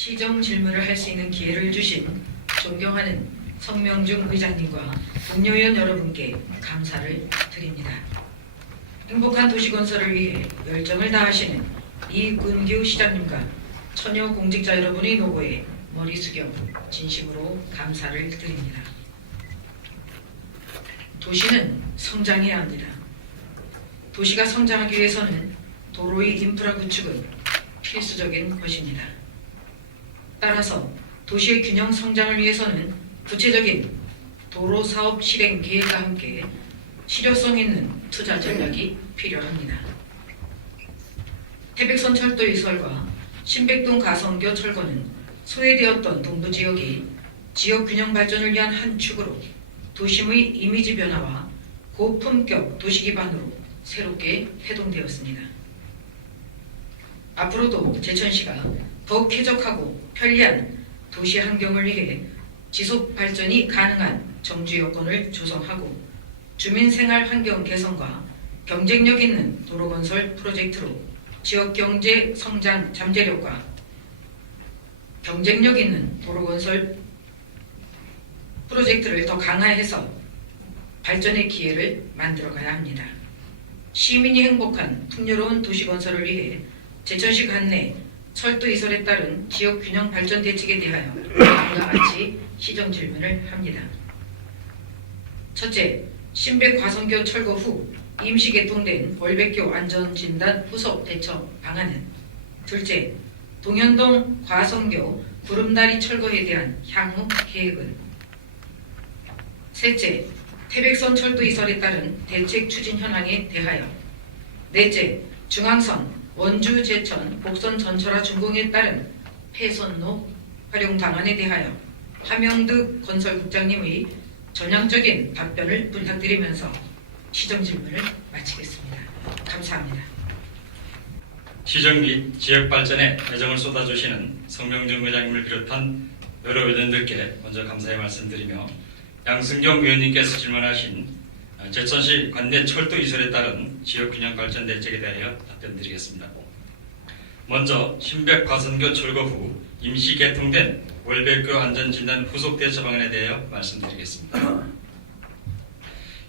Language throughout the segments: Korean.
시정 질문을 할 수 있는 기회를 주신 존경하는 성명중 의장님과 동료위원 여러분께 감사를 드립니다. 행복한 도시건설을 위해 열정을 다하시는 이근규 시장님과 처녀 공직자 여러분의 노고에 머리 숙여 진심으로 감사를 드립니다. 도시는 성장해야 합니다. 도시가 성장하기 위해서는 도로의 인프라 구축은 필수적인 것입니다. 따라서 도시의 균형 성장을 위해서는 구체적인 도로 사업 실행 계획과 함께 실효성 있는 투자 전략이 필요합니다. 태백선 철도 이설과 신백동 가성교 철거는 소외되었던 동부 지역이 지역 균형 발전을 위한 한 축으로 도심의 이미지 변화와 고품격 도시 기반으로 새롭게 회동되었습니다. 앞으로도 제천시가 더욱 쾌적하고 편리한 도시 환경을 위해 지속 발전이 가능한 정주 여건을 조성하고 주민 생활 환경 개선과 경쟁력 있는 도로 건설 프로젝트로 지역 경제 성장 잠재력과 경쟁력 있는 도로 건설 프로젝트를 더 강화해서 발전의 기회를 만들어가야 합니다. 시민이 행복한 풍요로운 도시 건설을 위해 제천시 관내 철도 이설에 따른 지역 균형 발전 대책에 대하여 다음과 같이 시정 질문을 합니다. 첫째, 신백 과성교 철거 후 임시 개통된 월백교 안전진단 후속 대처 방안은? 둘째, 동현동 과성교 구름다리 철거에 대한 향후 계획은? 셋째, 태백선 철도 이설에 따른 대책 추진 현황에 대하여. 넷째, 중앙선 원주 제천 복선 전철화 준공에 따른 폐선로 활용 방안에 대하여 하명득 건설국장님의 전향적인 답변을 부탁드리면서 시정 질문을 마치겠습니다. 감사합니다. 시정 및 지역 발전에 애정을 쏟아주시는 성명중 의장님을 비롯한 여러 의원들께 먼저 감사의 말씀드리며 양승경 의원님께서 질문하신 제천시 관내 철도 이설에 따른 지역 균형 발전 대책에 대하여 답변드리겠습니다. 먼저 신백 과선교 철거 후 임시 개통된 월백교 안전진단 후속 대처 방안에 대하여 말씀드리겠습니다.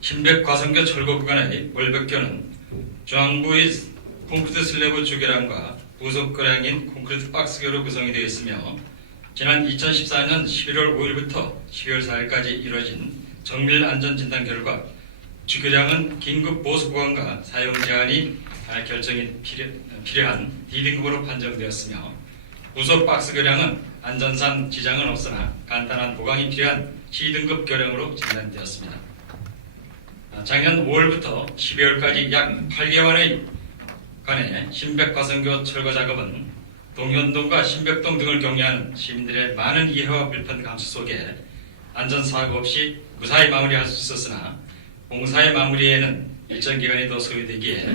신백 과선교 철거 구간의 월백교는 중앙부의 콘크리트 슬래브 주계량과 부속 거량인 콘크리트 박스교로 구성이 되어 있으며 지난 2014년 11월 5일부터 12월 4일까지 이뤄진 정밀 안전진단 결과 주교량은 긴급 보수 구간과 사용 제한이 결정이 필요한 D등급으로 판정되었으며 부속 박스 교량은 안전상 지장은 없으나 간단한 보강이 필요한 C등급 교량으로 진단되었습니다. 작년 5월부터 12월까지 약 8개월의 간의 신백 과선교 철거 작업은 동현동과 신백동 등을 경유하는 시민들의 많은 이해와 불편 감수 속에 안전사고 없이 무사히 마무리할 수 있었으나 공사의 마무리에는 일정 기간이 더 소요되기에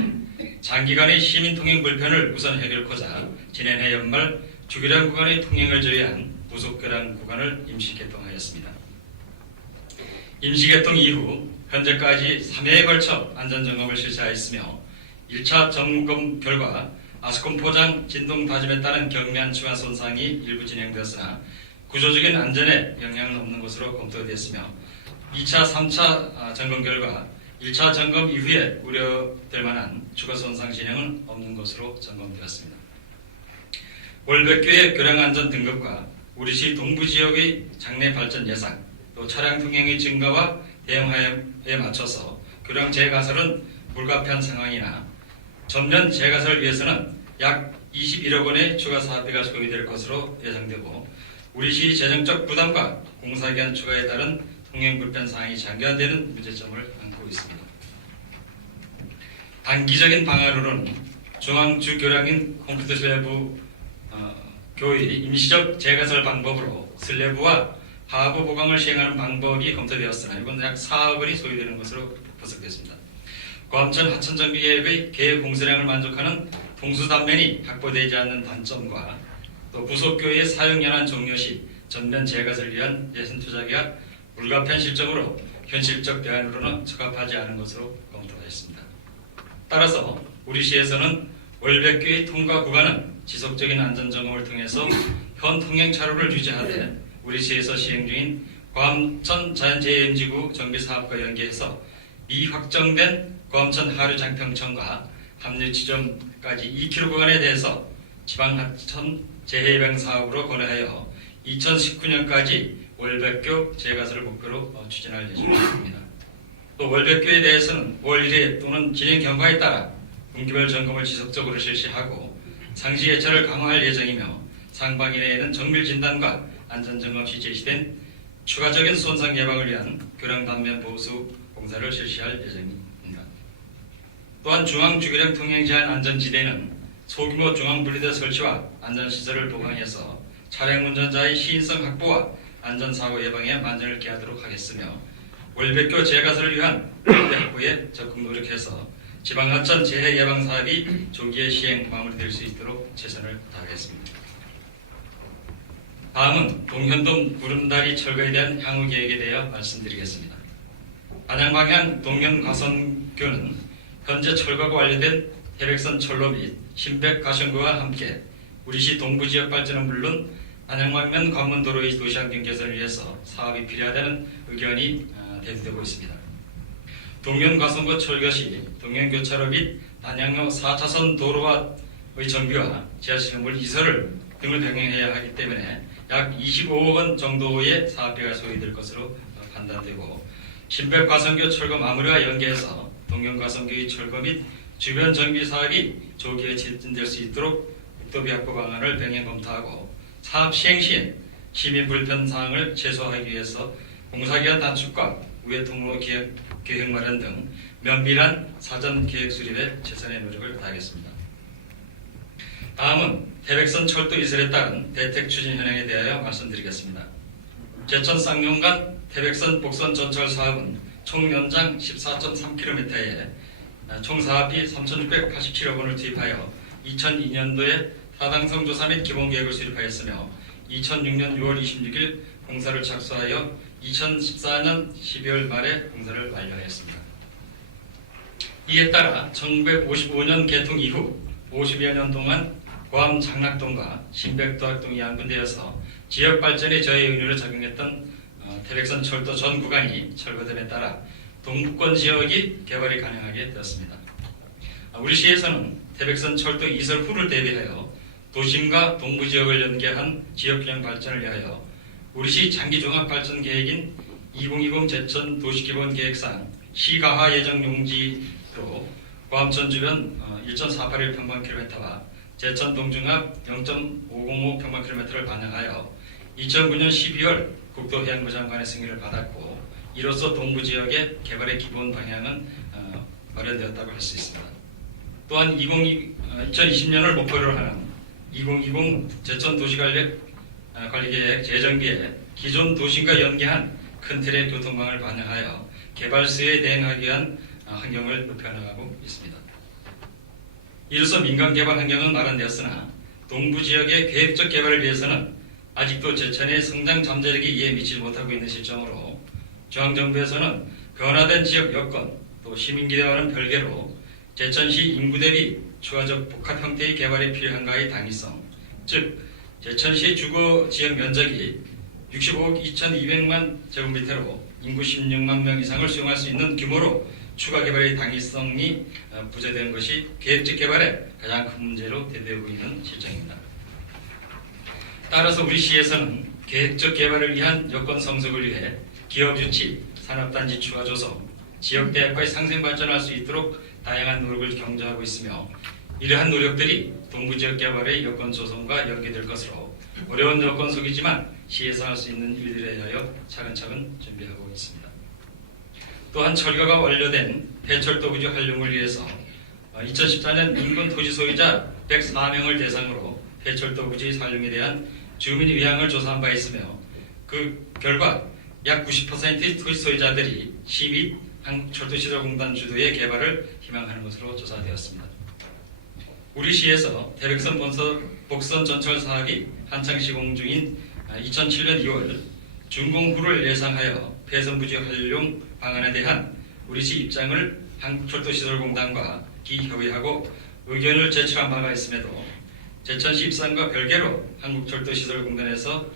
장기간의 시민 통행 불편을 우선 해결하고자 지난해 연말 주교량 구간의 통행을 제외한 부속교량 구간을 임시 개통하였습니다. 임시 개통 이후 현재까지 3회에 걸쳐 안전점검을 실시하였으며 1차 점검 결과 아스콘 포장 진동 다짐에 따른 경미한 추가 손상이 일부 진행되었으나 구조적인 안전에 영향은 없는 것으로 검토되었으며 2차, 3차 점검 결과 1차 점검 이후에 우려될 만한 추가 손상 진행은 없는 것으로 점검되었습니다. 월백교의 교량 안전 등급과 우리시 동부 지역의 장래 발전 예상, 또 차량 통행의 증가와 대응하에 맞춰서 교량 재가설은 불가피한 상황이나 전면 재가설을 위해서는 약 21억 원의 추가 사업비가 소요될 것으로 예상되고 우리시 재정적 부담과 공사기간 추가에 따른 통행 불편 사항이 장기화되는 문제점을 안고 있습니다. 단기적인 방안으로는 중앙주 교량인 콘크리트 슬래브 교의 임시적 재가설 방법으로 슬래브와 하부 보강을 시행하는 방법이 검토되었으나 이건 약 4억 원이 소요되는 것으로 분석됐습니다. 고암천 하천정비 계획의 계획 공사량을 만족하는 동수 단면이 확보되지 않는 단점과 또 부속교의 사용연한 종료 시 전면 재가설을 위한 예산 투자 계약 불가피한 실정으로 현실적 대안으로는 적합하지 않은 것으로 검토하였습니다. 따라서 우리 시에서는 월백교의 통과 구간은 지속적인 안전점검을 통해서 현 통행 차로를 유지하되 우리시에서 시행 중인 괌천 자연재해임지구 정비사업과 연계해서 미확정된 괌천 하류장평천과 합류 지점까지 2km 구간에 대해서 지방하천 재해예방 사업으로 권하여 2019년까지 월백교 재가설을 목표로 추진할 예정입니다. 또 월백교에 대해서는 월 1회 또는 진행 경과에 따라 분기별 점검을 지속적으로 실시하고 상시 예찰을 강화할 예정이며 상반기 내에는 정밀 진단과 안전점검 시 제시된 추가적인 손상 예방을 위한 교량 단면 보수 공사를 실시할 예정입니다. 또한 중앙주교량 통행 제한 안전지대는 소규모 중앙분리대 설치와 안전시설을 보강해서 차량 운전자의 시인성 확보와 안전사고 예방에 만전을 기하도록 하겠으며 월백교 재가설을 위한 인재 확보에 적극 노력해서 지방하천 재해 예방 사업이 조기에 시행 마무리될 수 있도록 최선을 다하겠습니다. 다음은 동현동 구름다리 철거에 대한 향후 계획에 대해 말씀드리겠습니다. 안양방향 동현-과선교는 현재 철거가 완료된 태백선 철로 및 신백 가천교와 함께 우리시 동부지역 발전은 물론 안양방면 관문도로의 도시환경 개선을 위해서 사업이 필요하다는 의견이 대두되고 있습니다. 동현-과선교 철거 시 동현교차로 및 안양로 4차선 도로의 정비와 지하실 건물 이설을 등을 병행해야 하기 때문에 약 25억 원 정도의 사업비가 소요될 것으로 판단되고 신백과선교 철거 마무리와 연계해서 동현과선교의 철거 및 주변 정비 사업이 조기에 진행될 수 있도록 국도비 확보 방안을 병행 검토하고 사업 시행 시에 시민 불편 사항을 최소화하기 위해서 공사기간 단축과 우회 통로 계획 마련 등 면밀한 사전 계획 수립에 최선의 노력을 다하겠습니다. 다음은 태백선 철도 이설에 따른 대택 추진 현황에 대하여 말씀드리겠습니다. 제천 쌍용간 태백선 복선 전철 사업은 총 연장 14.3km에 총 사업비 3,687억 원을 투입하여 2002년도에 타당성 조사 및 기본계획을 수립하였으며 2006년 6월 26일 공사를 착수하여 2014년 12월 말에 공사를 완료하였습니다. 이에 따라 1955년 개통 이후 50여 년 동안 괌 장락동과 신백도학동이 양분되어서 지역 발전에 저의 의료를 적용했던 태백선 철도 전 구간이 철거됨에 따라 동부권 지역이 개발이 가능하게 되었습니다. 우리 시에서는 태백선 철도 이설 후를 대비하여 도심과 동부 지역을 연계한 지역균형 발전을 위하여 우리시 장기종합발전 계획인 2020 제천 도시기본계획상 시가화 예정 용지로 괌천 주변 1.481평방킬로미터와 제천 동중합 0.505 평방킬로미터를 반영하여 2009년 12월 국토해양부 장관의 승인을 받았고 이로써 동부 지역의 개발의 기본 방향은 마련되었다고 할 수 있습니다. 또한 2020년을 목표로 하는 2020 제천 도시관리계획 재정비에 기존 도심과 연계한 큰 틀의 교통망을 반영하여 개발 수요에 대응하기 위한 환경을 높여나가고 있습니다. 이로써 민간 개발 환경은 마련되었으나 동부 지역의 계획적 개발을 위해서는 아직도 제천의 성장 잠재력이 이에 미치지 못하고 있는 실정으로 중앙정부에서는 변화된 지역 여건 또 시민 기대와는 별개로 제천시 인구 대비 추가적 복합 형태의 개발이 필요한가의 당위성, 즉 제천시 주거 지역 면적이 65억 2,200만 제곱미터로 인구 16만 명 이상을 수용할 수 있는 규모로 추가 개발의 당위성이 부재된 것이 계획적 개발의 가장 큰 문제로 대두되고 있는 실정입니다. 따라서 우리 시에서는 계획적 개발을 위한 여건 성숙을 위해 기업 유치, 산업단지 추가 조성, 지역 대학과의 상생 발전할 수 있도록 다양한 노력을 경주하고 있으며 이러한 노력들이 동부 지역 개발의 여건 조성과 연계될 것으로 어려운 여건 속이지만 시에서 할 수 있는 일들에 대하여 차근차근 준비하고 있습니다. 또한 철거가 완료된 폐철도 부지 활용을 위해서 2014년 인근 토지 소유자 104명을 대상으로 폐철도 부지 활용에 대한 주민 의향을 조사한 바 있으며 그 결과 약 90%의 토지 소유자들이 시 및 철도시설공단 주도의 개발을 희망하는 것으로 조사되었습니다. 우리 시에서 태백선 복선 전철 사업이 한창 시공 중인 2007년 2월 준공 후를 예상하여 폐선 부지 활용 방안에 대한 우리 시 입장을 한국철도시설공단과 기협의하고 의견을 제출한 바가 있음에도 제천시 입산과 별개로 한국철도시설공단에서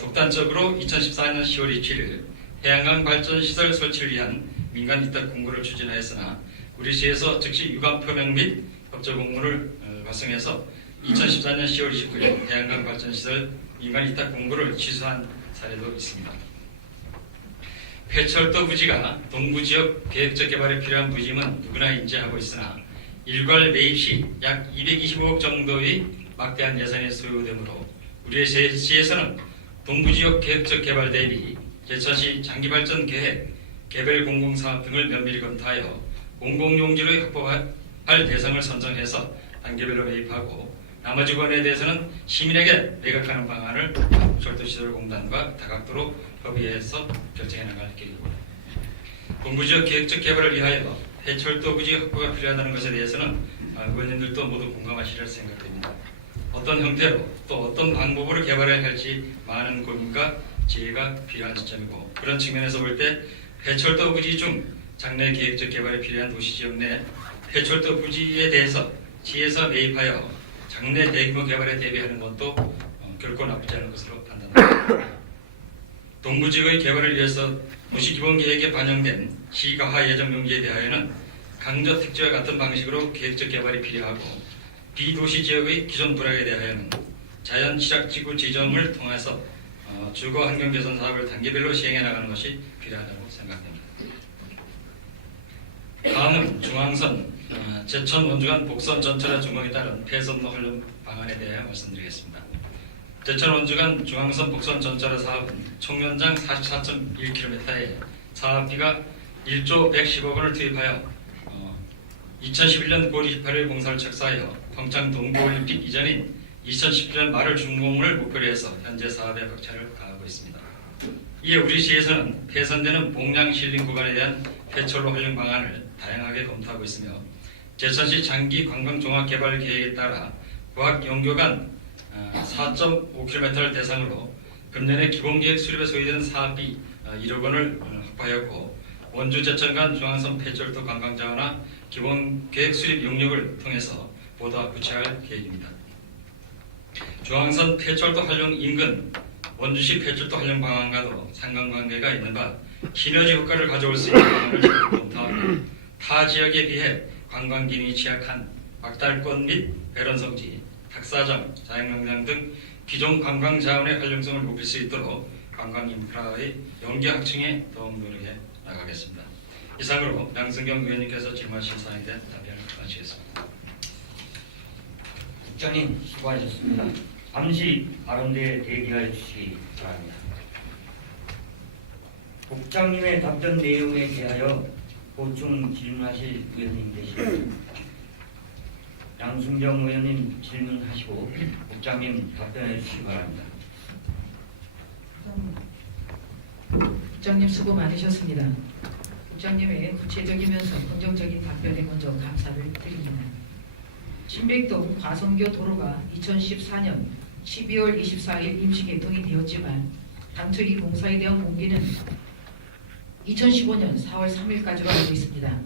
독단적으로 2014년 10월 27일 해양강 발전시설 설치를 위한 민간 입탁 공고를 추진하였으나 우리 시에서 즉시 유감 표명 및 법적 공문을 발송해서 2014년 10월 29일 해양강 발전시설 민간 입탁 공고를 취소한 사례도 있습니다. 폐철도 부지가 동부지역 계획적 개발에 필요한 부지임은 누구나 인지하고 있으나 일괄 매입 시 약 225억 정도의 막대한 예산이 소요되므로 우리의 시에서는 동부지역 계획적 개발 대비 제천시 장기발전 계획, 개별 공공사업 등을 면밀히 검토하여 공공용지로 확보할 대상을 선정해서 단계별로 매입하고 나머지 구간에 대해서는 시민에게 매각하는 방안을 철도시설공단과 다각도로 협의해서 결정해 나갈 계획입니다. 동부지역 계획적 개발을 위하여 폐철도 부지 확보가 필요하다는 것에 대해서는 의원님들도 모두 공감하시리라 생각됩니다. 어떤 형태로 또 어떤 방법으로 개발해야 할지 많은 고민과 지혜가 필요한 시점이고 그런 측면에서 볼 때 폐철도 부지 중 장래 계획적 개발에 필요한 도시지역 내 폐철도 부지에 대해서 시에서 매입하여 장래 대규모 개발에 대비하는 것도 결코 나쁘지 않은 것으로 판단합니다. 동부지역의 개발을 위해서 도시기본계획에 반영된 시가화 예정용지에 대하여는 강저 택지와 같은 방식으로 계획적 개발이 필요하고 비도시지역의 기존 부락에 대하여는 자연 취약지구 지정을 통해서 주거 환경 개선 사업을 단계별로 시행해 나가는 것이 필요하다고 생각됩니다. 다음은 중앙선 제천 원주간 복선 전철화 준공에 따른 폐선로 활용 방안에 대해 말씀드리겠습니다. 제천 원주간 중앙선 복선 전철화 사업은 총 연장 44.1km에 사업비가 1조 110억 원을 투입하여 2011년 9월 28일 공사를 착수하여 평창 동부올림픽 이전인 2017년 말을 준공을 목표로 해서 현재 사업에 박차를 가하고 있습니다. 이에 우리 시에서는 폐선되는 봉양 실링 구간에 대한 폐철로 활용 방안을 다양하게 검토하고 있으며 제천시 장기 관광 종합 개발 계획에 따라 구학 연교간 4.5km를 대상으로 금년에 기본계획 수립에 소요된 사업비 1억 원을 확보하였고 원주 제천 간 중앙선 폐철도 관광자원화 기본계획 수립 용역을 통해서 보다 구체화할 계획입니다. 중앙선 폐철도 활용 인근 원주시 폐철도 활용 방안과도 상관관계가 있는 바 시너지 효과를 가져올 수 있는 방안을 검토하고 타 지역에 비해 관광 기능이 취약한 막달권 및 배런성지, 탁사장, 자연광장 등 기존 관광 자원의 활용성을 높일 수 있도록 관광 인프라의 연계 확충에 더욱 노력해 나가겠습니다. 이상으로 양승경 의원님께서 질문하신 사항에 대한 답변을 마치겠습니다. 국장님 수고하셨습니다. 잠시 발언대에 대기하여 주시기 바랍니다. 국장님의 답변 내용에 대하여 보충 질문하실 의원님 계시면 양승경 의원님 질문하시고 국장님 답변해 주시기 바랍니다. 국장님 수고 많으셨습니다. 국장님의 구체적이면서 긍정적인 답변에 먼저 감사를 드립니다. 신백동 과성교 도로가 2014년 12월 24일 임시 개통이 되었지만 당초 이 공사에 대한 공기는 2015년 4월 3일까지로 알고 있습니다.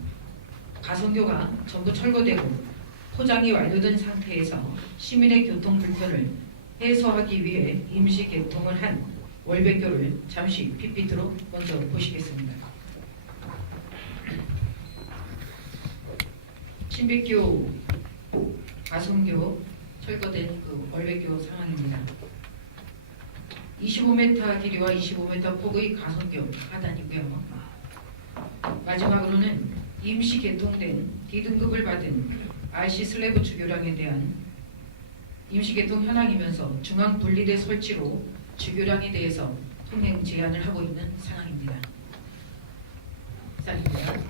가성교가 전부 철거되고 포장이 완료된 상태에서 시민의 교통 불편을 해소하기 위해 임시 개통을 한 월백교를 잠시 PPT로 먼저 보시겠습니다. 신백교 가성교 철거된 그 월백교 상황입니다. 25m 길이와 25m 폭의 가성교 하단이고요. 마지막으로는 임시 개통된 D등급을 받은 RC 슬래브 주교량에 대한 임시 개통 현황이면서 중앙 분리대 설치로 주교량에 대해서 통행 제한을 하고 있는 상황입니다. 쌀입니다.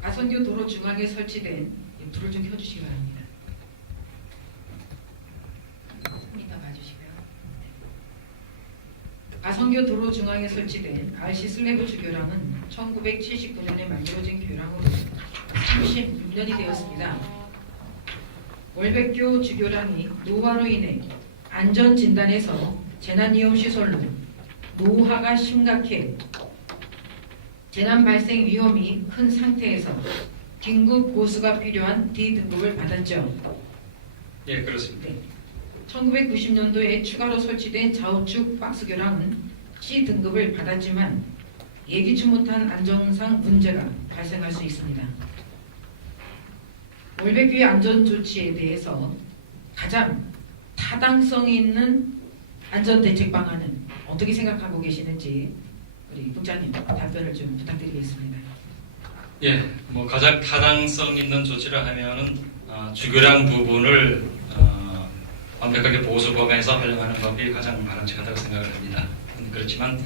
가성교 도로 중앙에 설치된 불을 좀 켜주시기 바랍니다. 가성교 도로 중앙에 설치된 RC 슬래브 주교량은 1979년에 만들어진 교량으로 36년이 되었습니다. 월백교 주교량이 노화로 인해 안전진단에서 재난위험시설로 노화가 심각해 재난 발생 위험이 큰 상태에서 긴급 보수가 필요한 D등급을 받았죠. 예, 그렇습니다. 1990년도에 추가로 설치된 좌우측 박스 교량은 C등급을 받았지만 예기치 못한 안정상 문제가 발생할 수 있습니다. 월백교의 안전조치에 대해서 가장 타당성이 있는 안전대책 방안은 어떻게 생각하고 계시는지 우리 국장님 답변을 좀 부탁드리겠습니다. 예, 뭐 가장 타당성 있는 조치라 하면은 주교량 부분을 완벽하게 보수 보강해서 활용하는 법이 가장 바람직하다고 생각을 합니다. 그렇지만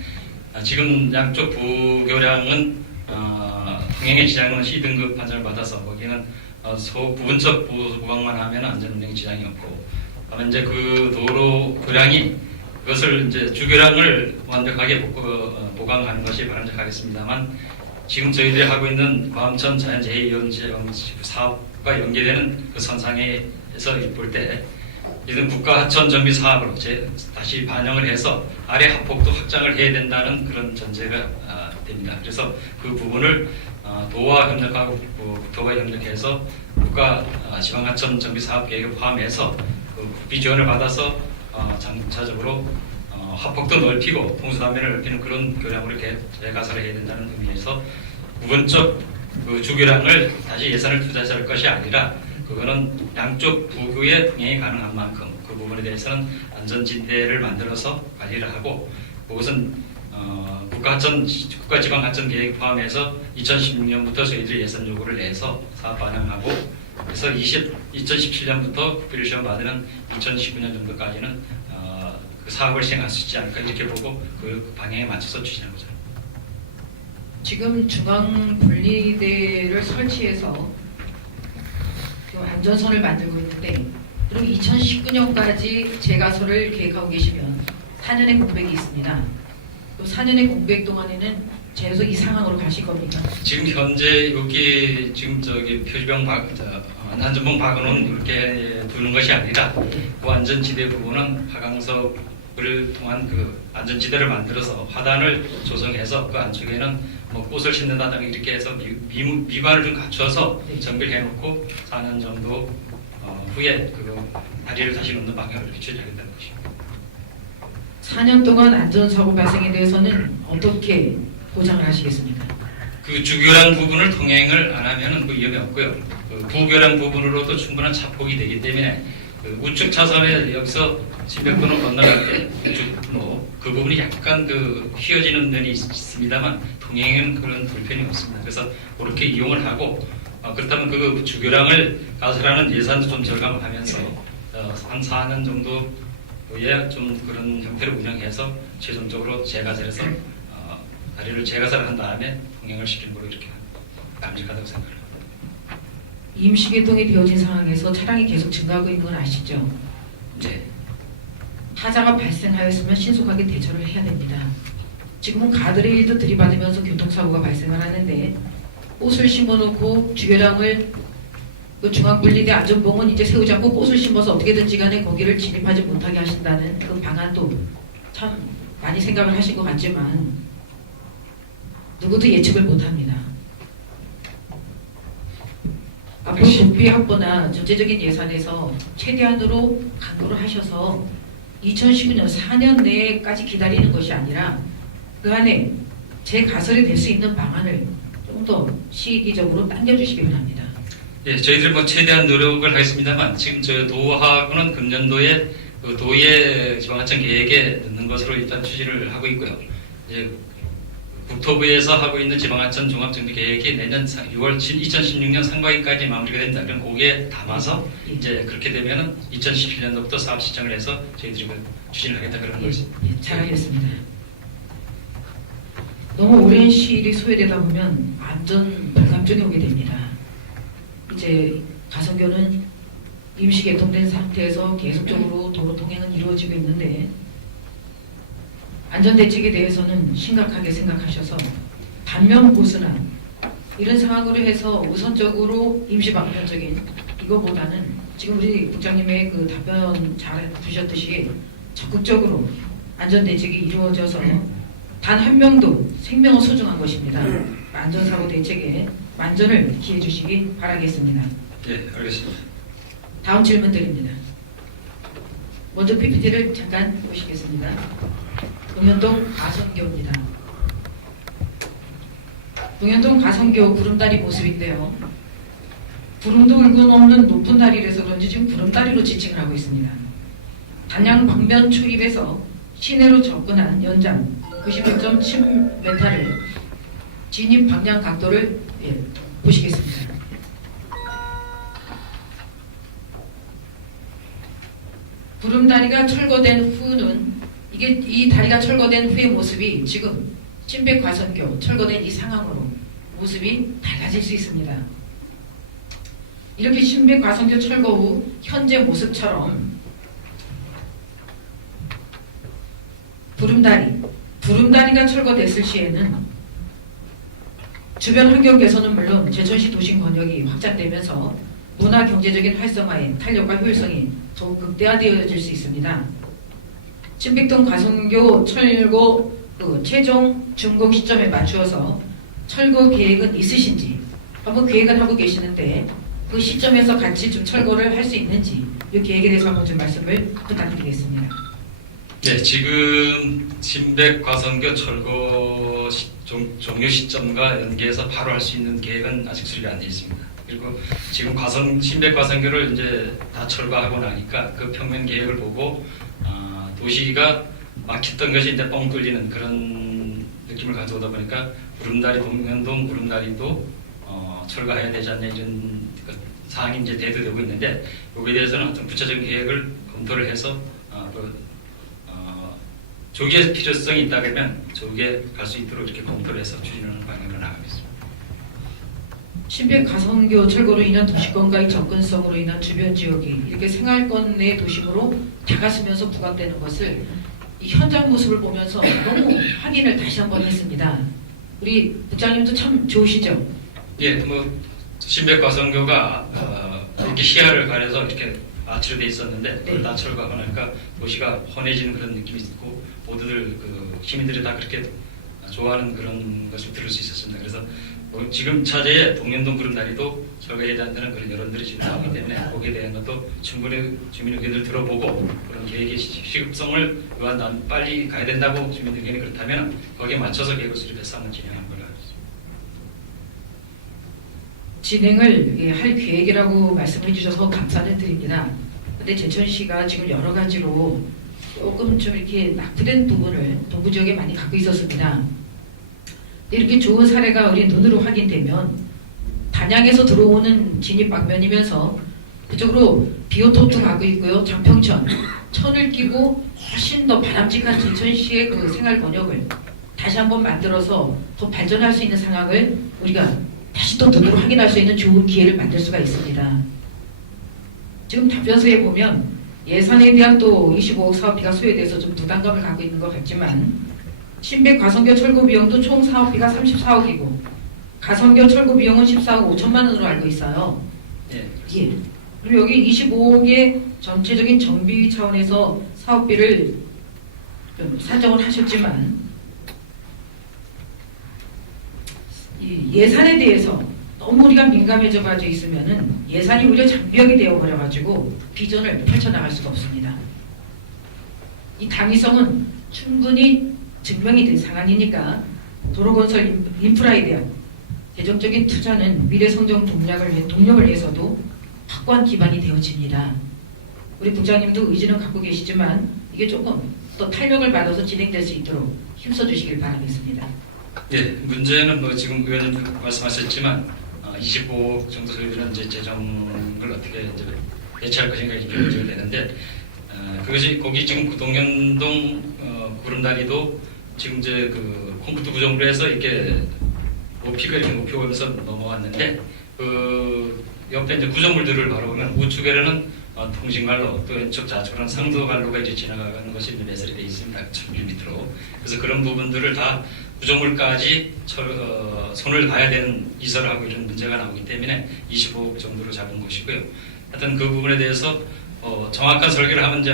지금 양쪽 부교량은 통행에 지장은 C등급 판정을 받아서 거기는 부분적 보수 보강만 하면 안전운행에 지장이 없고, 다만 이제 그 도로 교량이 그것을 이제 주교량을 완벽하게 보강하는 것이 바람직하겠습니다만, 지금 저희들이 하고 있는 과암천 자연재해이원제 사업과 연계되는 그 선상에서 볼 때 이런 국가 하천 정비 사업으로 다시 반영을 해서 아래 하폭도 확장을 해야 된다는 그런 전제가 됩니다. 그래서 그 부분을 도와 협력하고 국토와 협력해서 국가 지방 하천 정비 사업 계획에 포함해서 그 국비 지원을 받아서 장차적으로 하폭도 넓히고 홍수단면을 넓히는 그런 교량으로 이렇게 재가설을 해야 된다는 의미에서 부분적 그 주교량을 다시 예산을 투자해서 할 것이 아니라 그거는 양쪽 부교에 통행이 가능한 만큼 그 부분에 대해서는 안전진대를 만들어서 관리를 하고, 그것은 국가지방하천 계획 포함해서 2016년부터 저희들이 예산 요구를 내서 사업 반영하고, 그래서 2017년부터 국비를 시험 받으면 2019년 정도까지는 그 사업을 시행할 수 있지 않을까 이렇게 보고 그 방향에 맞춰서 추진하고 있습니다. 지금 중앙 분리대를 설치해서 그 안전선을 만들고 있는데, 그럼 2019년까지 재가설을 계획하고 계시면 4년의 공백이 있습니다. 또 4년의 공백 동안에는 계속 이 상황으로 가실 겁니까? 지금 현재 여기 지금 표지병 안전봉 박아놓은 이렇게 두는 것이 아니라 그 안전지대 부분은 하강석을 통한 그 안전지대를 만들어서 화단을 조성해서 그 안쪽에는 뭐 꽃을 심는다든가 이렇게 해서 미관을 좀 갖춰서 정비를 해놓고 4년 정도 후에 그 다리를 다시 놓는 방향을 이렇게 추진하겠다는 것입니다. 4년 동안 안전사고 발생에 대해서는 어떻게 보장을 하시겠습니까? 그 주교량 부분을 통행을 안 하면은 그 위험이 없고요. 그 부교량 부분으로도 충분한 차폭이 되기 때문에 그 우측 차선에 여기서 진백도로 건너갈 때 우측로 그 부분이 약간 그 휘어지는 면이 있습니다만 통행은 그런 불편이 없습니다. 그래서 그렇게 이용을 하고 그렇다면 그 주교량을 가설하는 예산도 좀 절감하면서 한 4년 정도에 좀 그런 형태로 운영해서 최종적으로 재가설해서 다리를 재가설을 한 다음에 통행을 시키는 걸로 이렇게 바람직하다고 생각합니다. 임시개통이 되어진 상황에서 차량이 계속 증가하고 있는 건 아시죠? 네. 하자가 발생하였으면 신속하게 대처를 해야 됩니다. 지금은 가드레일도 들이받으면서 교통사고가 발생을 하는데, 꽃을 심어놓고 주교량을 그 중앙분리대 안전봉은 이제 세우지 않고 꽃을 심어서 어떻게든지 간에 거기를 진입하지 못하게 하신다는 그 방안도 참 많이 생각을 하신 것 같지만 누구도 예측을 못합니다. 앞으로 국비 확보나 전체적인 예산에서 최대한으로 강구를 하셔서 2019년 4년 내까지 기다리는 것이 아니라 그 안에 재가설이 될 수 있는 방안을 좀 더 시기적으로 당겨주시기 바랍니다. 예, 저희들 뭐 최대한 노력을 하겠습니다만 지금 저 도하고는 금년도에 그 도의 지방하천 계획에 넣는 것으로 일단 추진을 하고 있고요. 이제 국토부에서 하고 있는 지방하천 종합정비 계획이 내년 2016년 상반기까지 마무리가 된다. 그럼 거기에 담아서 이제 그렇게 되면은 2017년도부터 사업 시작을 해서 저희들이 추진을 하겠다 그런 것입니다. 잘하겠습니다. 너무 오랜 시일이 소요되다 보면 안전 불감증이 오게 됩니다. 이제 가성교는 임시 개통된 상태에서 계속적으로 도로 통행은 이루어지고 있는데, 안전대책에 대해서는 심각하게 생각하셔서 반면 보수나 이런 상황으로 해서 우선적으로 임시방편적인 이거보다는 지금 우리 국장님의 그 답변 잘 주셨듯이 적극적으로 안전대책이 이루어져서 단 한 명도 생명은 소중한 것입니다. 안전사고 대책에 만전을 기해 주시기 바라겠습니다. 예, 알겠습니다. 다음 질문 드립니다. 먼저 PPT를 잠깐 보시겠습니다. 동현동 가선교입니다. 동현동 가선교 구름다리 모습인데요. 구름도 울고 넘는 높은 다리라서 그런지 지금 구름다리로 지칭을 하고 있습니다. 단양 방면 초입에서 시내로 접근한 연장 91.7m를 진입 방향 각도를 보시겠습니다. 구름다리가 철거된 후는 이 다리가 철거된 후의 모습이 지금 신백과선교 철거된 이 상황으로 모습이 달라질 수 있습니다. 이렇게 신백과선교 철거 후 현재 모습처럼 구름다리가 철거됐을 시에는 주변 환경 개선은 물론 제천시 도심 권역이 확장되면서 문화 경제적인 활성화에 탄력과 효율성이 더욱 극대화되어질 수 있습니다. 신백동 과선교 철거 최종 준공 시점에 맞추어서 철거 계획은 있으신지 한번 계획을 하고 계시는데 그 시점에서 같이 좀 철거를 할 수 있는지 이 계획에 대해서 한번 좀 말씀을 부탁드리겠습니다. 네, 지금 신백 과선교 철거 종료 시점과 연계해서 바로 할 수 있는 계획은 아직 수립이 안 되어 있습니다. 그리고 지금 신백 과선교를 이제 다 철거하고 나니까 그 평면 계획을 보고 도시가 막혔던 것이 이제 뻥 뚫리는 그런 느낌을 가져오다 보니까 구름다리 동현동 구름다리도 철거해야 되지 않냐 이런 사항이 이제 대두되고 있는데 여기에 대해서는 어떤 구체적인 계획을 검토를 해서 조기에 필요성이 있다 그러면 조기에 갈 수 있도록 이렇게 검토를 해서 추진하는 방향으로 나가겠습니다. 신백 가선교 철거로 인한 도시권과의 접근성으로 인한 주변 지역이 이렇게 생활권의 도심으로 다가서면서 부각되는 것을 이 현장 모습을 보면서 너무 확인을 다시 한번 했습니다. 우리 국장님도 참 좋으시죠? 예, 신백 과선교가 이렇게 시야를 가려서 이렇게 아치로 돼 있었는데 그걸 다 철거하고 나니까 도시가 환해지는 그런 느낌이 있고 모두들 시민들이 다 그렇게 좋아하는 그런 것을 들을 수 있었습니다. 그래서 지금 차제에 동현동 구름다리도 철거해야 된다는 그런 여론들이 지금 나오기 때문에 거기에 대한 것도 충분히 주민 의견을 들어보고 그런 계획의 시급성을 요한 빨리 가야 된다고 주민 의견이 그렇다면 거기에 맞춰서 계획을 수립해서 한번 진행하는 걸로 알고 있습니다. 진행을 할 계획이라고 말씀해 주셔서 감사는 드립니다. 근데 제천시가 지금 여러 가지로 조금 좀 이렇게 낙후된 부분을 동부 지역에 많이 갖고 있었습니다. 이렇게 좋은 사례가 우리 눈으로 확인되면 단양에서 들어오는 진입 방면이면서 그쪽으로 비오토도 가고 있고요. 장평천, 천을 끼고 훨씬 더 바람직한 제천시의 그 생활 번역을 다시 한번 만들어서 더 발전할 수 있는 상황을 우리가 다시 또 눈으로 확인할 수 있는 좋은 기회를 만들 수가 있습니다. 지금 답변서에 보면 예산에 대한 또 25억 사업비가 소요돼서 좀 부담감을 갖고 있는 것 같지만 신백 가선교 철거 비용도 총 사업비가 34억이고 가선교 철거 비용은 14억 5천만 원으로 알고 있어요. 예. 예. 그리고 여기 25억의 전체적인 정비 차원에서 사업비를 좀 산정을 하셨지만 이 예산에 대해서 너무 우리가 민감해져 가지고 있으면은 예산이 오히려 장벽이 되어 버려 가지고 비전을 펼쳐나갈 수가 없습니다. 이 당위성은 충분히 증명이 된 상황이니까 도로건설 인프라에 대한 재정적인 투자는 미래 성장 동력을 위해서도 확고한 기반이 되어집니다. 우리 부장님도 의지는 갖고 계시지만 이게 조금 또 탄력을 받아서 진행될 수 있도록 힘써 주시길 바라겠습니다. 예, 문제는 지금 의원님 말씀하셨지만 25억 정도 소요되는 이제 재정을 어떻게 이제 배치할 것인가 이게 문제가 되는데 그것이 거기 지금 동현동 구름다리도 지금 이제 콘크리트 구조물로 해서 이렇게 높이가 이렇게 높이 오면서 넘어왔는데 옆에 이제 구조물들을 바라보면 우측에는 통신관로 또 왼쪽 좌측으로는 상도관로가 이제 지나가는 것이 이제 매설이 되어 있습니다. 1000m. 그래서 그런 부분들을 다 구조물까지 손을 봐야 되는 이설하고 이런 문제가 나오기 때문에 25억 정도로 잡은 것이고요. 하여튼 그 부분에 대해서 정확한 설계를 하면 이제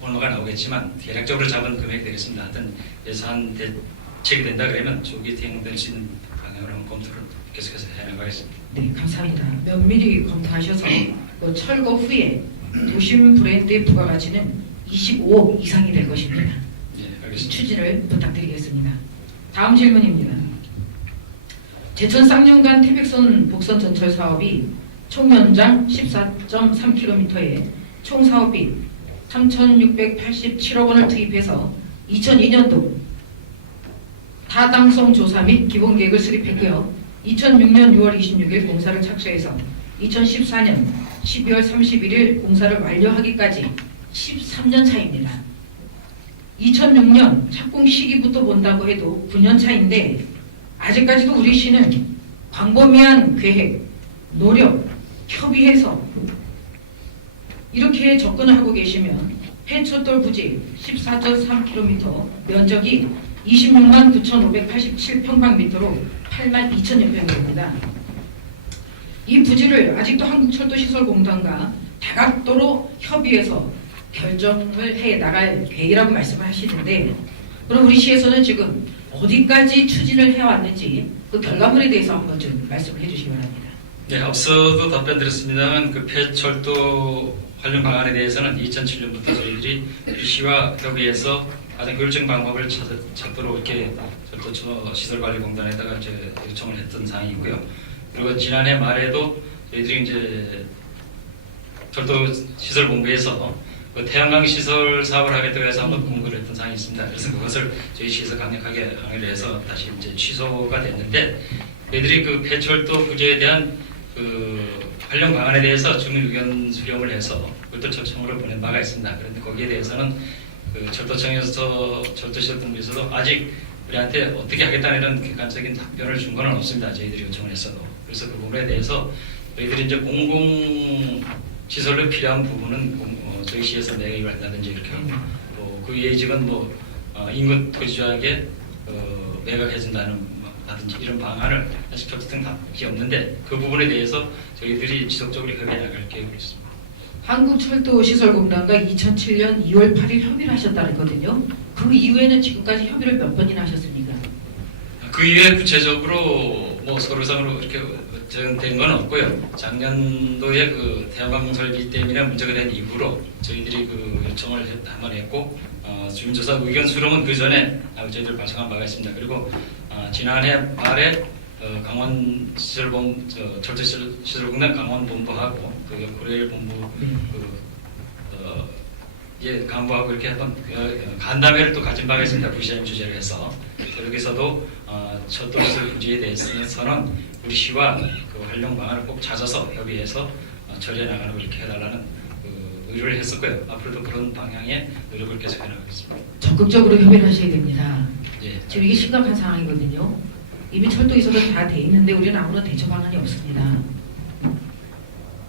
번호가 나오겠지만 대략적으로 잡은 금액이 되겠습니다. 하여튼 예산 대책이 된다 그러면 조기 대응될 수 있는 방향 방향으로 한번 검토를 계속해서 해나가겠습니다. 네, 감사합니다. 면밀히 검토하셔서 그 철거 후에 도심 브랜드의 부가가치는 25억 이상이 될 것입니다. 예, 이 알겠습니다. 추진을 부탁드리겠습니다. 다음 질문입니다. 제천 쌍용간 태백선 복선 전철 사업이 총 연장 14.3km에 총 사업비 3,687억 원을 투입해서 2002년도 타당성 조사 및 기본 계획을 수립했고요. 2006년 6월 26일 공사를 착수해서 2014년 12월 31일 공사를 완료하기까지 13년 차입니다. 2006년 착공 시기부터 본다고 해도 9년 차인데 아직까지도 우리 시는 광범위한 계획, 노력, 협의해서 이렇게 접근을 하고 계시면 폐철도 부지 14.3km 면적이 26만 9,587평방미터로 8만 2천여 평입니다. 이 부지를 아직도 한국철도시설공단과 다각도로 협의해서 결정을 해 나갈 계획이라고 말씀을 하시는데 그럼 우리 시에서는 지금 어디까지 추진을 해왔는지 그 결과물에 대해서 한번 좀 말씀을 해주시기 바랍니다. 네, 앞서도 답변드렸습니다만 그 폐철도 관련 방안에 대해서는 2007년부터 저희들이 우리 시와 협의해서 가장 효율적인 방법을 찾도록 이렇게 철도시설관리공단에다가 이제 요청을 했던 사항이고요. 그리고 지난해 말에도 저희들이 이제 철도시설본부에서 그 태양광 시설 사업을 하겠다고 해서 한번 공고를 했던 사항이 있습니다. 그래서 그것을 저희 시에서 강력하게 항의를 해서 다시 이제 취소가 됐는데 저희들이 그 폐철도 부지에 대한 그 관련 방안에 대해서 주민 의견 수렴을 해서 철도청으로 보낸 바가 있습니다. 그런데 거기에 대해서는 그 철도청에서 철도시설본부에서도 아직 우리한테 어떻게 하겠다는 이런 객관적인 답변을 준 건 없습니다. 저희들이 요청을 했어도. 그래서 그 부분에 대해서 저희들이 이제 공공시설로 필요한 부분은 저희 시에서 매입을 한다든지 이렇게 하고 그 외에 지금 인근 토지조약에 매각해준다는 라든지 이런 방안을 아직 적극적인 답이 없는데 그 부분에 대해서 저희들이 지속적으로 협의해 나갈 계획이 있습니다. 한국철도시설공단과 2007년 2월 8일 협의를 하셨다거든요. 그 이후에는 지금까지 협의를 몇 번이나 하셨습니까? 그 이후에 구체적으로 서류상으로 이렇게 된 건 없고요. 작년도에 그 태양광 설비 때문에 문제가 된 이후로 저희들이 그 요청을 한번 했고 주민조사 의견 수렴은 그 전에 저희들 발송한 바가 있습니다. 그리고 지난해 말에 철도시설공단 강원본부하고 그 고려일 본부 간부하고 이렇게 한번 간담회를 또 가진 바가 있습니다. 부시장 주재를 해서 여기서도 철도시설 부지에 대해서는 우리 시와 그 활용 방안을 꼭 찾아서 협의해서 처리해 나가는 걸 이렇게 해달라는 의뢰를 했었고요. 앞으로도 그런 방향의 노력을 계속해 나가겠습니다. 적극적으로 협의를 하셔야 됩니다. 예. 지금 이게 심각한 상황이거든요. 이미 철도에서도 다 돼 있는데 우리는 아무런 대처 방안이 없습니다.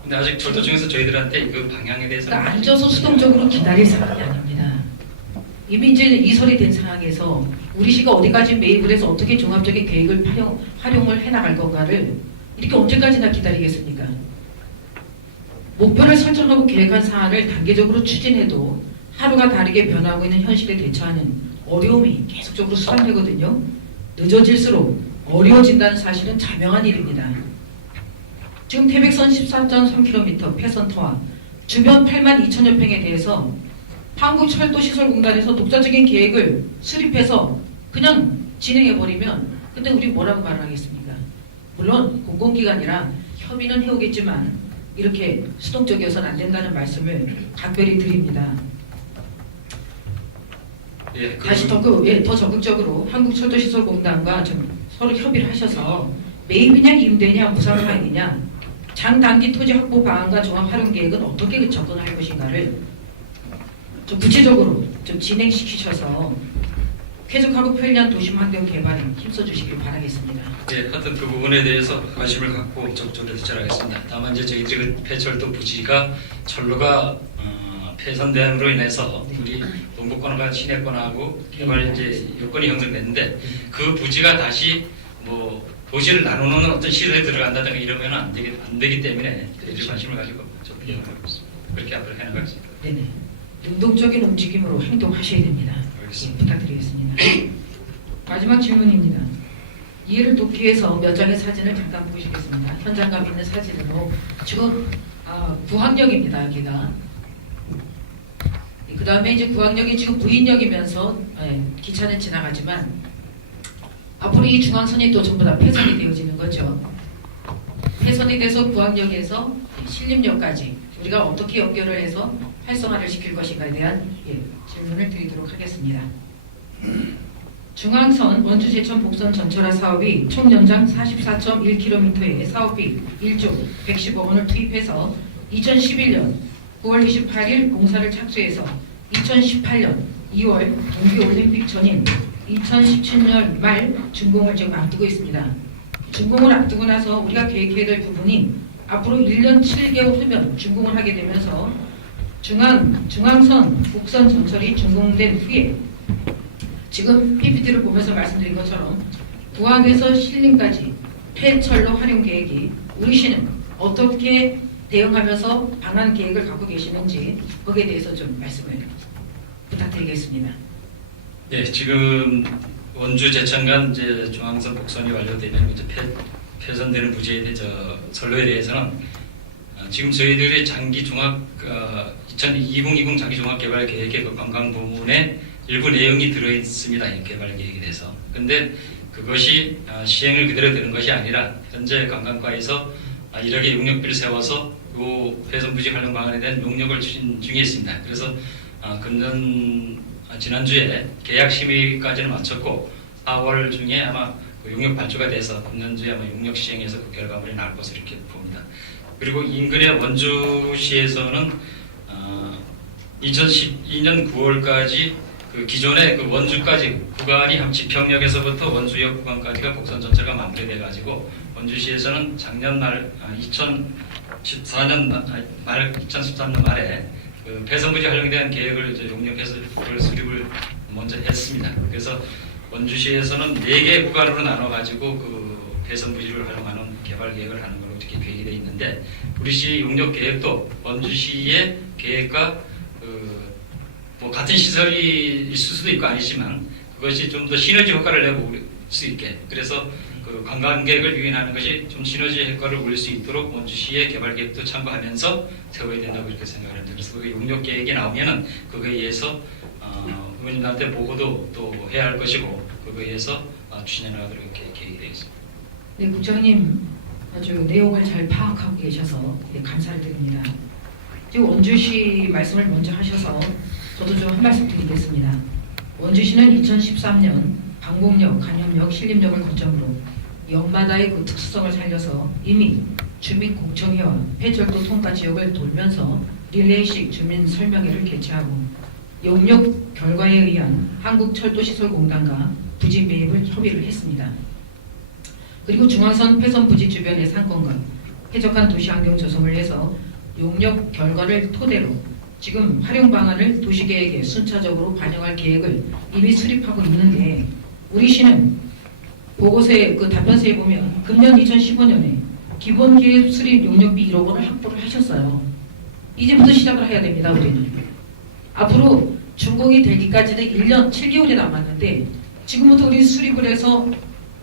근데 아직 철도청에서 저희들한테 그 방향에 대해서 그러니까 앉아서 수동적으로 기다릴 상황이 아닙니다. 이미 이제 이설이 된 상황에서 우리 시가 어디까지 매입을 해서 어떻게 종합적인 계획을 활용을 해나갈 건가를 이렇게 언제까지나 기다리겠습니까? 목표를 설정하고 계획한 사안을 단계적으로 추진해도 하루가 다르게 변하고 있는 현실에 대처하는 어려움이 계속적으로 수반되거든요. 늦어질수록 어려워진다는 사실은 자명한 일입니다. 지금 태백선 14.3km 폐선터와 주변 8만 2천여 평에 대해서 한국철도시설공단에서 독자적인 계획을 수립해서 그냥 진행해버리면 그때 우리 뭐라고 말하겠습니까? 물론 공공기관이라 협의는 해오겠지만 이렇게 수동적이어서는 안 된다는 말씀을 각별히 드립니다. 예, 다시 더 적극적으로 한국철도시설공단과 좀 서로 협의를 하셔서 매입이냐 임대냐 무상파이냐 장단기 토지 확보 방안과 종합활용계획은 어떻게 접근을 할 것인가를 좀 구체적으로 좀 진행시키셔서 쾌적하고 편리한 도심 환경 개발에 힘써주시길 바라겠습니다. 예, 하여튼 그 부분에 대해서 관심을 갖고 적극적으로 대처하겠습니다. 다만 이제 저희들이 그 폐철도 부지가 철로가 폐선됨으로 인해서 우리 동북권과 시내권하고 개발 이제 여건이 형성됐는데 그 부지가 다시 도시를 나누는 어떤 시설에 들어간다든가 이러면 안 되기 때문에 저희들이 관심을 가지고 접근하고 있습니다. 그렇게 앞으로 해나가겠습니다. 네네. 능동적인 움직임으로 행동하셔야 됩니다. 예, 부탁드리겠습니다. 마지막 질문입니다. 이해를 돕기 위해서 몇 장의 사진을 잠깐 보시겠습니다. 현장감 있는 사진으로 지금 구항역입니다. 여기가. 그 다음에 이제 구항역이 지금 부인역이면서 기차는 지나가지만 앞으로 이 중앙선이 또 전부 다 폐선이 되어지는 거죠. 폐선이 돼서 구항역에서 신림역까지 우리가 어떻게 연결을 해서 활성화를 시킬 것인가에 대한 질문을 드리도록 하겠습니다. 중앙선 원주 제천 복선 전철화 사업이 총 연장 44.1km의 사업비 1조 110억 원을 투입해서 2011년 9월 28일 공사를 착수해서 2018년 2월 동계올림픽 전인 2017년 말 준공을 지금 앞두고 있습니다. 준공을 앞두고 나서 우리가 계획해야 될 부분이 앞으로 1년 7개월 후면 준공을 하게 되면서 중앙선 복선 전철이 준공된 후에 지금 PPT를 보면서 말씀드린 것처럼 구항에서 신림까지 폐철로 활용 계획이 우리 시는 어떻게 대응하면서 방안 계획을 갖고 계시는지 거기에 대해서 좀 말씀을 부탁드리겠습니다. 예, 지금 원주 제천 간 이제 중앙선 복선이 완료되면 이제 폐선되는 부지에 선로에 대해서는 지금 저희들의 장기 종합 2020 장기 종합 개발 계획의 그 관광 부문에 일부 내용이 들어있습니다. 이 개발 계획에 대해서. 근데 그것이 시행을 그대로 되는 것이 아니라 현재 관광과에서 이렇게 용역비를 세워서 이 폐선 부지 활용 방안에 대한 용역을 추진 중에 있습니다. 그래서 지난주에 계약 심의까지는 마쳤고 4월 중에 아마 그 용역 발주가 돼서 금년주에 아마 용역 시행에서 그 결과물이 나올 것으로 이렇게 봅니다. 그리고 인근의 원주시에서는 2012년 9월까지 그 기존의 그 원주까지 구간이 지평역에서부터 원주역 구간까지가 복선 전철가 마무리돼 가지고 원주시에서는 작년 말 2013년 말에 그 폐선부지 활용에 대한 계획을 이제 용역해서 그걸 수립을 먼저 했습니다. 그래서 원주시에서는 4개 구간으로 나눠 가지고 그 폐선부지를 활용하는 개발 계획을 하는 걸로 이렇게 계획이 되어 있는데 우리 시 용역 계획도 원주시의 계획과 뭐 같은 시설이 있을 수도 있고 아니지만 그것이 좀 더 시너지 효과를 내볼 수 있게 그래서 그 관광객을 유인하는 것이 좀 시너지 효과를 올릴 수 있도록 원주시의 개발 계획도 참고하면서 세워야 된다고 이렇게 생각을 합니다. 그래서 그 용역 계획이 나오면은 그거에 의해서 의원님한테 보고도 또 해야 할 것이고 그거에 의해서 추진해 나가도록 이렇게 계획이 되어 있습니다. 네, 국장님 아주 내용을 잘 파악하고 계셔서 감사를 드립니다. 지금 원주시 말씀을 먼저 하셔서 저도 좀 한 말씀 드리겠습니다. 원주시는 2013년 방곡역, 간염역, 신림역을 거점으로 역마다의 그 특수성을 살려서 이미 주민공청회와 폐철도 통과 지역을 돌면서 릴레이식 주민 설명회를 개최하고 용역 결과에 의한 한국철도시설공단과 부지 매입을 협의를 했습니다. 그리고 중앙선 폐선 부지 주변의 상권과 쾌적한 도시환경 조성을 해서 용역 결과를 토대로 지금 활용 방안을 도시계획에 순차적으로 반영할 계획을 이미 수립하고 있는데 우리 시는 보고서에 그 답변서에 보면 금년 2015년에 기본계획 수립 용역비 1억 원을 확보를 하셨어요. 이제부터 시작을 해야 됩니다. 우리는. 앞으로 준공이 되기까지는 1년 7개월이 남았는데 지금부터 우리 수립을 해서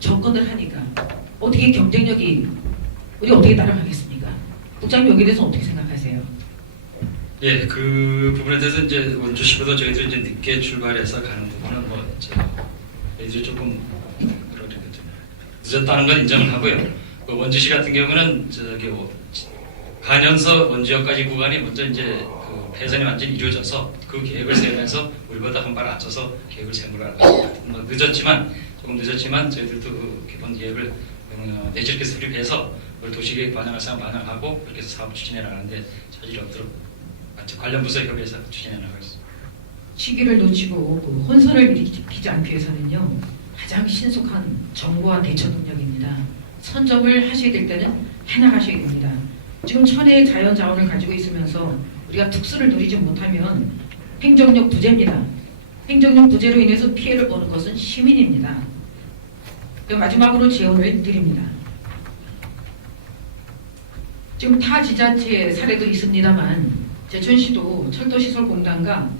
접근을 하니까 어떻게 경쟁력이 우리 어떻게 따라가겠습니까? 국장님 여기에 대해서 어떻게 생각하세요? 예, 그 부분에 대해서 이제 원주시보다 저희들이 이제 늦게 출발해서 가는 부분은 저희들이 조금 늦었다는 건 인정을 하고요. 그 원주시 같은 경우는 간현서 원주역까지 구간이 먼저 이제 그 폐선이 완전히 이루어져서 그 계획을 세우면서 우리보다 한 발 앞서서 계획을 세운 걸로 알고 있습니다. 조금 늦었지만 저희들도 그 기본 계획을 내실있게 수립해서 우리 도시계획 반영할 사람 반영하고 그렇게 해서 사업 추진해 나가는데 차질이 없도록 관련 부서 협의해서 추진해 나가겠습니다. 시기를 놓치고 그 혼선을 일으키지 않기 위해서는요. 가장 신속한 정보와 대처 능력입니다. 선점을 하셔야 될 때는 해나가셔야 됩니다. 지금 천혜의 자연 자원을 가지고 있으면서 우리가 특수를 누리지 못하면 행정력 부재입니다. 행정력 부재로 인해서 피해를 보는 것은 시민입니다. 마지막으로 제언을 드립니다. 지금 타 지자체 사례도 있습니다만 제천시도 철도시설공단과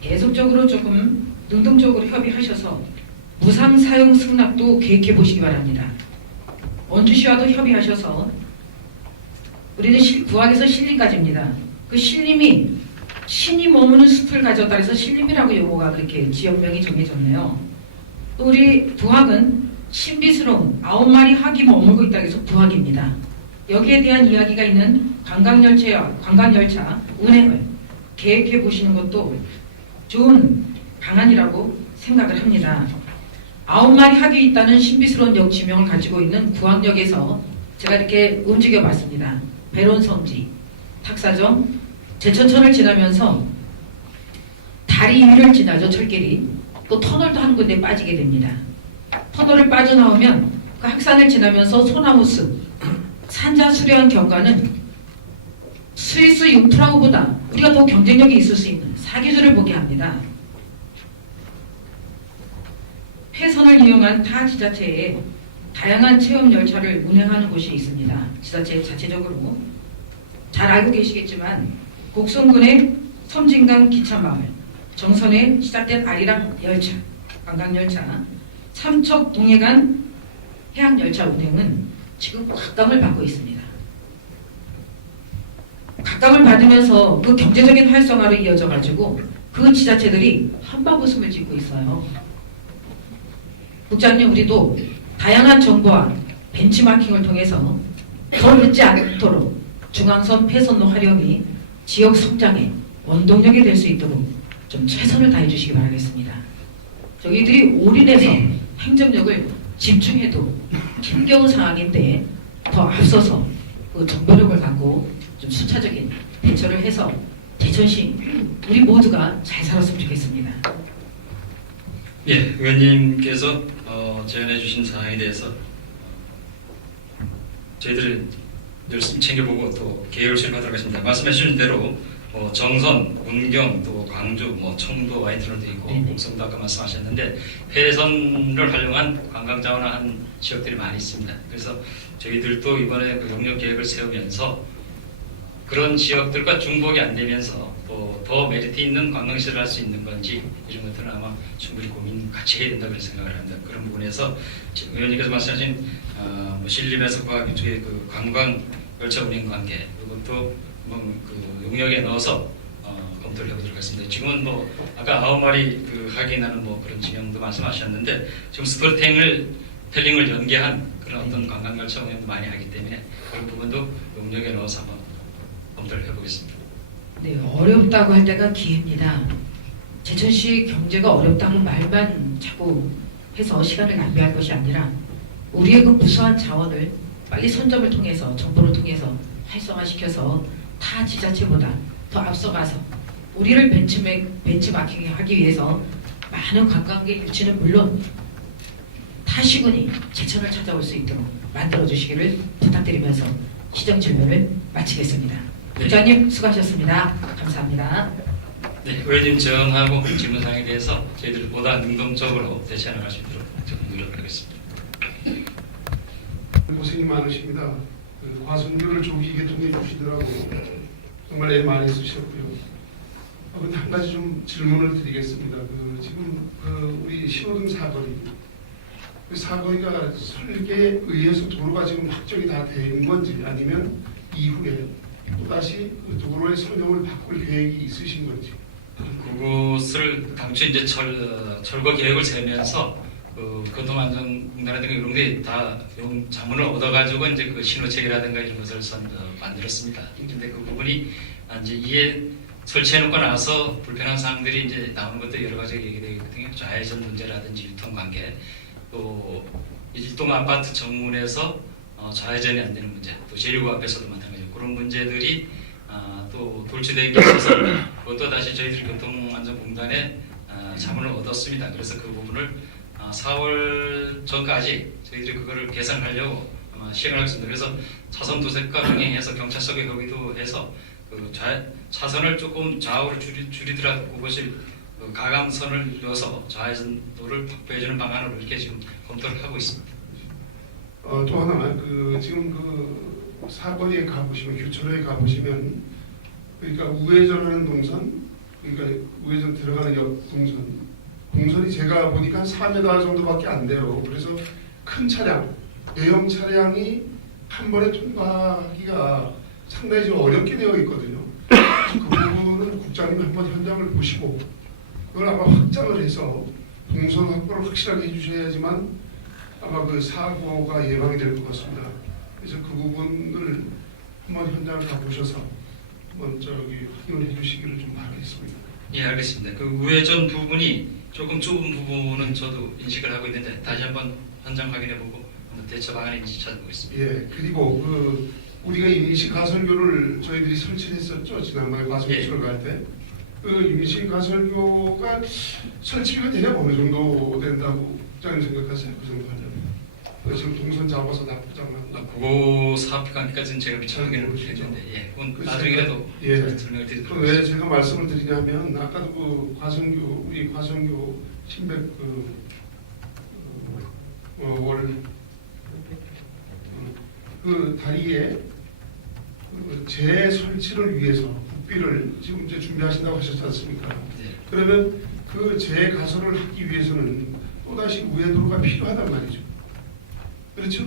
계속적으로 조금 능동적으로 협의하셔서 무상 사용 승낙도 계획해 보시기 바랍니다. 원주시와도 협의하셔서 우리는 구항에서 신림까지입니다. 그 신림이 신이 머무는 숲을 가졌다 해서 신림이라고 용어가 그렇게 지역명이 정해졌네요. 또 우리 부학은 신비스러운 9마리 학이 머물고 있다 해서 부학입니다. 여기에 대한 이야기가 있는 관광열차 운행을 계획해 보시는 것도 좋은 방안이라고 생각을 합니다. 9마리 학이 있다는 신비스러운 역 지명을 가지고 있는 구항역에서 제가 이렇게 움직여 봤습니다. 배론성지, 탁사정, 제천천을 지나면서 다리 위를 지나죠. 철길이. 또 터널도 한 군데 빠지게 됩니다. 터널을 빠져나오면 그 학산을 지나면서 소나무숲, 산자수려한 경관은 스위스 융프라우보다 우리가 더 경쟁력이 있을 수 있는 사계절을 보게 합니다. 폐선을 이용한 타 지자체에 다양한 체험 열차를 운행하는 곳이 있습니다. 지자체 자체적으로 잘 알고 계시겠지만 곡성군의 섬진강 기차마을, 정선에 시작된 아리랑 열차, 관광열차, 삼척 동해간 해양열차 운행은 지금 각광을 받고 있습니다. 각광을 받으면서 그 경제적인 활성화로 이어져가지고 그 지자체들이 한바구음을 짓고 있어요. 국장님, 우리도 다양한 정보와 벤치마킹을 통해서 더 늦지 않도록 중앙선 폐선로 활용이 지역 성장의 원동력이 될 수 있도록 좀 최선을 다해 주시기 바라겠습니다. 저희들이 올인해서 행정력을 집중해도 힘겨운 상황인데 더 앞서서 그 정보력을 갖고 좀 순차적인 대처를 해서 제천시 우리 모두가 잘 살았으면 좋겠습니다. 예, 의원님께서 제안해 주신 사항에 대해서 저희들이 열심히 챙겨보고 또 계획을 수립하도록 하겠습니다. 말씀해 주신 대로 정선, 문경, 또 광주, 청도, 와이트널도 있고 곡성도 아까 말씀하셨는데 폐선을 활용한 관광자원화한 지역들이 많이 있습니다. 그래서 저희들도 이번에 그 용역 계획을 세우면서 그런 지역들과 중복이 안 되면서 또 더 메리트 있는 관광시설을 할 수 있는 건지 이런 것들은 아마 충분히 고민 같이 해야 된다고 생각을 합니다. 그런 부분에서 의원님께서 말씀하신 신림에서 과학 쪽의 그 관광 열차 운행 관계 이것도 그 용역에 넣어서 검토를 해보도록 하겠습니다. 지금은 아까 9마리 그 하기나는 그런 지명도 말씀하셨는데 지금 스토리텔링을 연계한 그런 어떤 관광 열차 운행도 많이 하기 때문에 그런 부분도 용역에 넣어서 한번 검토를 해보겠습니다. 네, 어렵다고 할 때가 기회입니다. 제천시 경제가 어렵다는 말만 자꾸 해서 시간을 낭비할 것이 아니라 우리의 그 무수한 자원을 빨리 선점을 통해서 정보를 통해서 활성화시켜서 타 지자체보다 더 앞서가서 우리를 벤치마킹하기 위해서 많은 관광객 유치는 물론 타 시군이 제천을 찾아올 수 있도록 만들어 주시기를 부탁드리면서 시정 질문을 마치겠습니다. 네. 부장님 수고하셨습니다. 감사합니다. 네, 의원님 정하고 질문사항에 대해서 저희들 보다 능동적으로 대처해 나갈 수 있도록 노력하겠습니다. 고생이 많으십니다. 그 과순교를 조기 개통해 주시더라고 정말 애 많이 쓰셨고요. 근데 한 가지 좀 질문을 드리겠습니다. 지금 우리 신호등 사거리, 그 사거리가 설계에 의해서 도로가 지금 확정이 다 된 건지 아니면 이후에 또 다시 그 도로의 선정을 바꿀 계획이 있으신 건지. 그것을 당초 이제 철거 계획을 세우면서 교통안전공단이라든가 이런 게 다 자문을 얻어가지고 이제 그 신호책이라든가 이런 것을 만들었습니다. 근데 그 부분이 이제 이에 설치해놓고 나서 불편한 사항들이 이제 나오는 것도 여러 가지 얘기되거든요. 좌회전 문제라든지 유통관계, 또 일동 아파트 정문에서 좌회전이 안 되는 문제, 또 제1구 앞에서도 마찬가지고 그런 문제들이 또 돌출되기 있어서 그것도 다시 저희들 교통안전공단에 자문을 얻었습니다. 그래서 그 부분을 4월 전까지 저희들이 그거를 개선하려고 아마 시행을 하겠습니다. 그래서 차선 도색과 병행해서 경찰서에 거기도 해서 그 차선을 조금 좌우로 줄이더라도 그것이 가감선을 넣어서 좌회전도를 확보해주는 방안으로 이렇게 지금 검토를 하고 있습니다. 또 하나, 지금 사거리에 가보시면, 교차로에 가보시면, 그러니까 우회전하는 동선, 그러니까 우회전 들어가는 역 동선, 동선이 제가 보니까 한 4m 정도밖에 안 돼요. 그래서 큰 차량, 대형 차량이 한 번에 통과하기가 상당히 좀 어렵게 되어 있거든요. 그래서 그 부분은 국장님이 한번 현장을 보시고 그걸 아마 확장을 해서 동선 확보를 확실하게 해주셔야지만 아마 그 사고가 예방이 될 것 같습니다. 그래서 그 부분을 한번 현장을 가보셔서 한번 저기 확인을 해주시기를 좀 바라겠습니다. 예, 알겠습니다. 그 우회전 부분이 조금 좁은 부분은 저도 인식을 하고 있는데 다시 한번 현장 확인해보고 대처 방안인지 찾아보겠습니다. 예, 그리고 그 우리가 임시 가설교를 저희들이 설치를 했었죠. 지난번에 과수교 예. 철거할 때. 그 임시 가설교가 설치비가 대략 어느 정도 된다고 국장님 생각하세요? 그 정도 하려면? 지금 동선 잡아서 나쁘지 않나? 그거 사업기관까지는 제가 미처 확인을 못했는데 예, 그건 그 나중에라도 예. 설명을 드리도록 왜 하겠습니다. 제가 말씀을 드리냐면 아까도 그 과선교 우리 과선교 신백 그 다리에 그 재설치를 위해서 국비를 지금 이제 준비하신다고 하셨지 않습니까? 네. 그러면 그 재가설을 하기 위해서는 또다시 우회도로가 필요하단 말이죠. 그렇죠?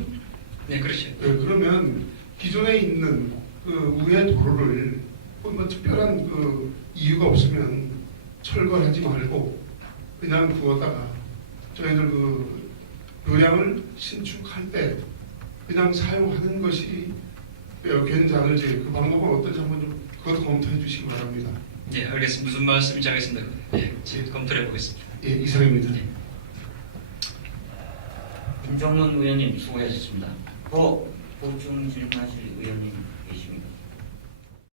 네, 그렇죠. 네, 그러면 기존에 있는 그 우회도로를 뭐 특별한 그 이유가 없으면 철거하지 말고 그냥 두었다가 저희들 그 요량을 신축할 때 그냥 사용하는 것이 괜찮을지 그 방법은 어떤지 한번 좀 그것도 검토해 주시기 바랍니다. 예, 알겠습니다. 무슨 말씀인지 알겠습니다. 예, 검토를 해보겠습니다. 예, 이상입니다. 예. 김정문 의원님 수고하셨습니다. 더 보충 질문하실 의원님